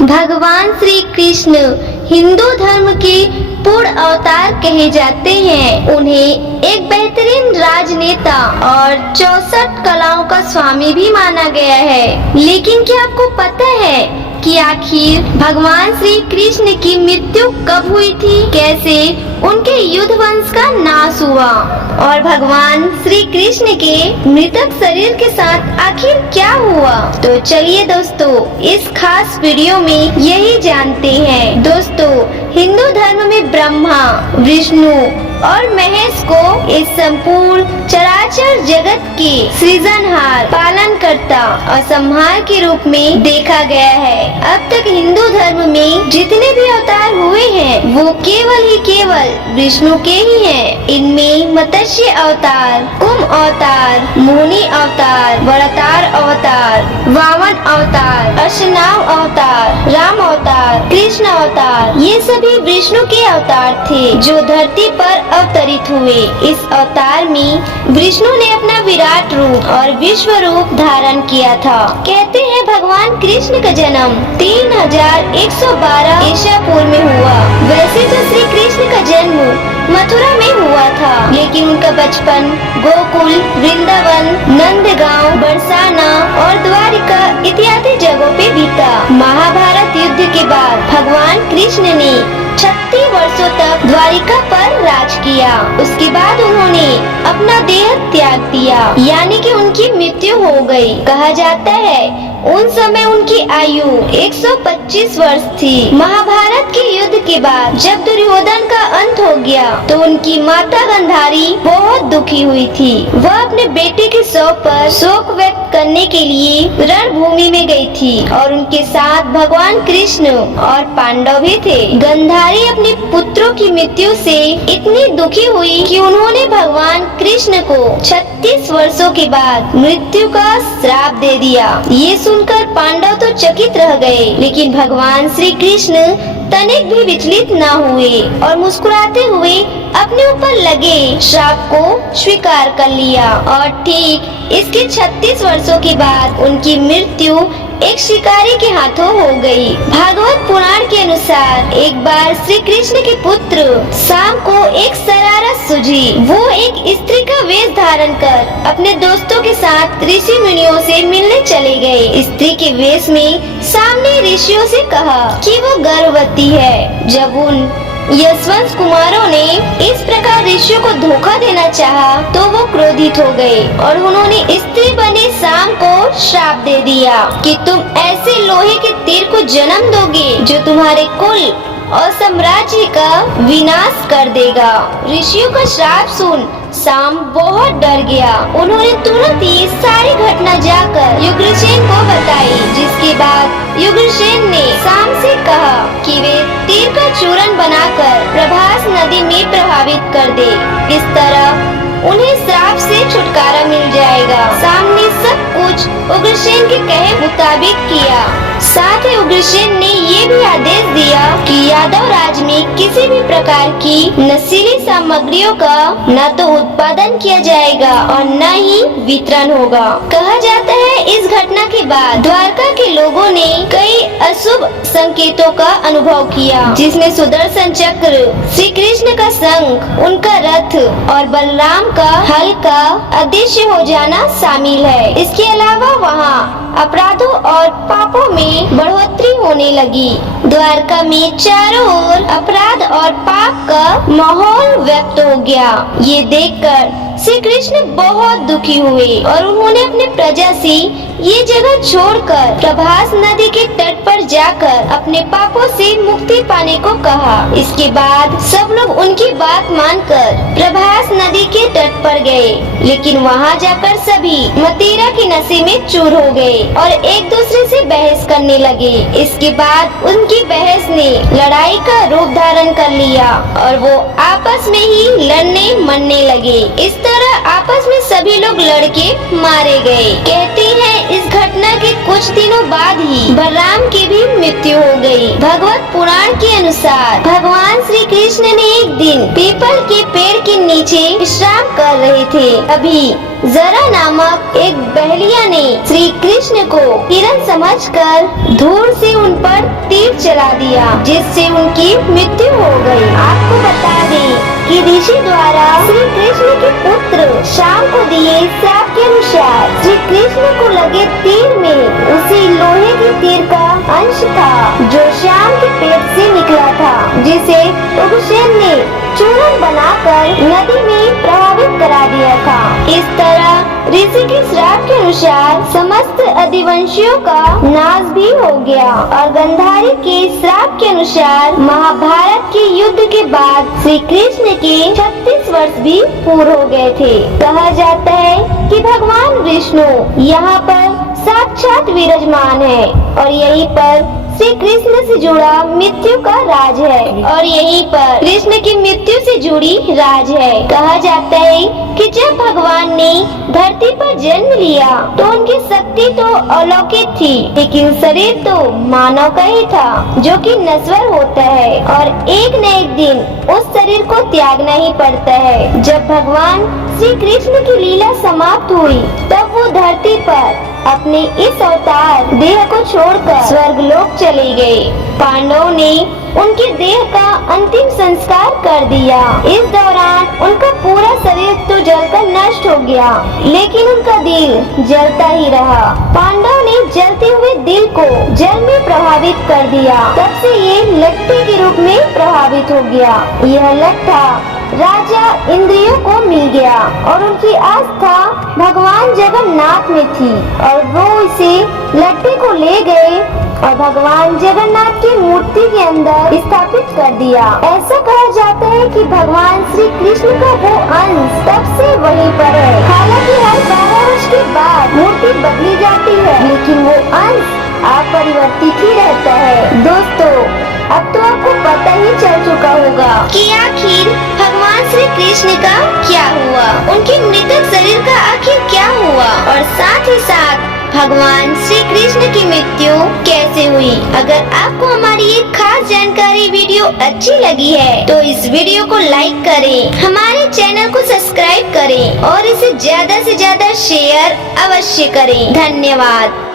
भगवान श्री कृष्ण हिंदू धर्म के पूर्ण अवतार कहे जाते हैं। उन्हें एक बेहतरीन राजनेता और 64 कलाओं का स्वामी भी माना गया है। लेकिन क्या आपको पता है कि आखिर भगवान श्री कृष्ण की मृत्यु कब हुई थी? कैसे उनके युद्ध वंश का नाश हुआ और भगवान श्री कृष्ण के मृतक शरीर के साथ आखिर क्या हुआ? तो चलिए दोस्तों, इस खास वीडियो में यही जानते हैं। दोस्तों, हिंदू धर्म में ब्रह्मा, विष्णु और महेश को इस संपूर्ण चराचर जगत के सृजनहार, पालनकर्ता और संहार के रूप में देखा गया है। अब तक हिंदू धर्म में जितने भी अवतार हुए हैं वो केवल विष्णु के ही हैं। इनमें मत्स्य अवतार, कुंभ अवतार, मोहिनी अवतार, वरातार अवतार, वामन अवतार, अश्वनाव अवतार, राम अवतार, कृष्ण अवतार, ये सभी विष्णु के अवतार थे जो धरती पर अवतरित हुए। इस अवतार में विष्णु ने अपना विराट रूप और विश्व रूप धारण किया था। कहते हैं भगवान कृष्ण का जन्म 3112 ईसा पूर्व में हुआ। वैसे तो श्री कृष्ण का जन्म मथुरा में हुआ था, लेकिन उनका बचपन गोकुल, वृंदावन, नंदगांव, बरसाना और द्वारिका इत्यादि जगहों पे बीता। महाभारत युद्ध के बाद भगवान कृष्ण ने 36 वर्षों तक द्वारिका पर राज किया। उसके बाद उन्होंने अपना देह त्याग दिया, यानी कि उनकी मृत्यु हो गई। कहा जाता है उन समय उनकी आयु 125 वर्ष थी। महाभारत के युद्ध के बाद जब दुर्योधन का अंत हो गया तो उनकी माता गांधारी बहुत दुखी हुई थी। वह अपने बेटे के शव पर शोक व्यक्त करने के लिए रणभूमि में गई थी और उनके साथ भगवान कृष्ण और पांडव भी थे। गांधारी अपने पुत्रों की मृत्यु से इतनी दुखी हुई कि उन्होंने भगवान कृष्ण को 36 वर्षों के बाद मृत्यु का श्राप दे दिया। ये सुनकर पांडव तो चकित रह गए, लेकिन भगवान श्री कृष्ण तनिक भी विचलित न हुए और मुस्कुराते हुए अपने ऊपर लगे श्राप को स्वीकार कर लिया। और ठीक इसके 36 वर्षों के बाद उनकी मृत्यु एक शिकारी के हाथों हो गई। भागवत पुराण के अनुसार एक बार श्री कृष्ण के पुत्र शाम को एक शरारत सूझी। वो एक स्त्री का वेश धारण कर अपने दोस्तों के साथ ऋषि मुनियों से मिलने चले गए। स्त्री के वेश में शाम ने ऋषियों से कहा कि वो गर्भवती है। जब उन यशवंत कुमारों ने इस प्रकार ऋषियों को धोखा देना चाहा तो वो क्रोधित हो गए और उन्होंने स्त्री बने शाम को श्राप दे दिया कि तुम ऐसे लोहे के तीर को जन्म दोगे जो तुम्हारे कुल और साम्राज्य का विनाश कर देगा। ऋषियों का श्राप सुन शाम बहुत डर गया। उन्होंने तुरंत ही सारी घटना जाकर युग्रसेन को बताई, जिसके बाद युग्रसेन ने शाम से कहा कि वे तीर का चूर्ण बनाकर प्रभास नदी में प्रभावित कर दे। इस तरह उन्हें श्राप से छुटकारा मिल जाएगा। शाम ने सब कुछ उग्रसेन के कहे मुताबिक किया। साथ ही उग्रसेन ने ये भी आदेश दिया कि यादव राज में किसी भी प्रकार की नशीली सामग्रियों का न तो उत्पादन किया जाएगा और न ही वितरण होगा। कहा जाता है इस घटना के बाद द्वारका के लोगों ने कई अशुभ संकेतों का अनुभव किया, जिसमें सुदर्शन चक्र, श्री कृष्ण का शंख, उनका रथ और बलराम का हल का अदृश्य हो जाना शामिल है। इसके अलावा वहाँ अपराधों और पापों में बढ़ोतरी होने लगी। द्वारका में चारों ओर अपराध और पाप का माहौल व्यक्त हो गया। ये देखकर श्री कृष्ण बहुत दुखी हुए और उन्होंने अपने प्रजा से ये जगह छोड़कर प्रभास नदी के तट पर जाकर अपने पापों से मुक्ति पाने को कहा। इसके बाद सब लोग उनकी बात मानकर प्रभास नदी के तट पर गए, लेकिन वहाँ जाकर सभी मदिरा के नशे में चूर हो गए और एक दूसरे से बहस करने लगे। इसके बाद उनकी बहस ने लड़ाई का रूप धारण कर लिया और वो आपस में ही लड़ने मरने लगे। इस तरह आपस में सभी लोग लड़के मारे गए। कहते हैं इस घटना के कुछ दिनों बाद ही बलराम की भी मृत्यु हो गई। भगवत पुराण के अनुसार भगवान श्री कृष्ण ने एक दिन पीपल के पेड़ के नीचे विश्राम कर रहे थे। अभी जरा नामक एक बहलिया ने श्री कृष्ण को हिरण समझकर धूल से उन पर तीर करा दिया, जिससे उनकी मृत्यु हो गई। आपको बता दें कि ऋषि द्वारा श्री कृष्ण के पुत्र शाम को दिए श्राप के अनुसार श्री कृष्ण को लगे तीर में उसी लोहे के तीर का अंश था जो श्याम के पेट से निकला था, जिसे उग्रसेन ने चूर्ण बनाकर नदी में प्रभावित करा दिया था। इस तरह ऋषि के श्राप के अनुसार समस्त अधिवंशियों का नाश भी हो गया और गंधारी के श्राप के अनुसार महाभारत के युद्ध के बाद श्री कृष्ण के 36 वर्ष भी पूरे हो गए थे। कहा जाता है कि भगवान विष्णु यहाँ पर साक्षात विराजमान है और यहीं पर श्री कृष्ण से जुड़ा मृत्यु का राज है और यहीं पर कृष्ण की मृत्यु से जुड़ी राज है। कहा जाता है कि जब भगवान ने धरती पर जन्म लिया तो उनकी शक्ति तो अलौकिक थी, लेकिन शरीर तो मानव का ही था जो कि नश्वर होता है और एक न एक दिन उस शरीर को त्यागना ही पड़ता है। जब भगवान श्री कृष्ण की लीला समाप्त हुई तब वो धरती पर अपने इस अवतार देह को छोड़कर स्वर्गलोक चले गए। पांडवों ने उनके देह का अंतिम संस्कार कर दिया। इस दौरान उनका पूरा शरीर तो जलकर नष्ट हो गया, लेकिन उनका दिल जलता ही रहा। पांडवों ने जलते हुए दिल को जल में प्रभावित कर दिया। तब से ये लट्ठे के रूप में प्रभावित हो गया। यह लट्ठा राजा इंद्रियों को मिल गया और उनकी आस्था भगवान जगन्नाथ में थी और वो इसे लट्ठे को ले गए और भगवान जगन्नाथ की मूर्ति के अंदर स्थापित कर दिया। ऐसा कहा जाता है कि भगवान श्री कृष्ण का वो अंश तब से वहीं पर है। हालांकि हर 12 वर्ष के बाद मूर्ति बदली जाती है, लेकिन वो अंश अपरिवर्तित ही रहता है। दोस्तों, अब तो आपको पता ही चल चुका होगा कि आखिर भगवान श्री कृष्ण का क्या हुआ, उनके मृतक शरीर का आखिर क्या हुआ और साथ ही साथ भगवान श्री कृष्ण की मृत्यु कैसे हुई। अगर आपको हमारी ये खास जानकारी वीडियो अच्छी लगी है तो इस वीडियो को लाइक करें, हमारे चैनल को सब्सक्राइब करें और इसे ज्यादा से ज्यादा शेयर अवश्य करें। धन्यवाद।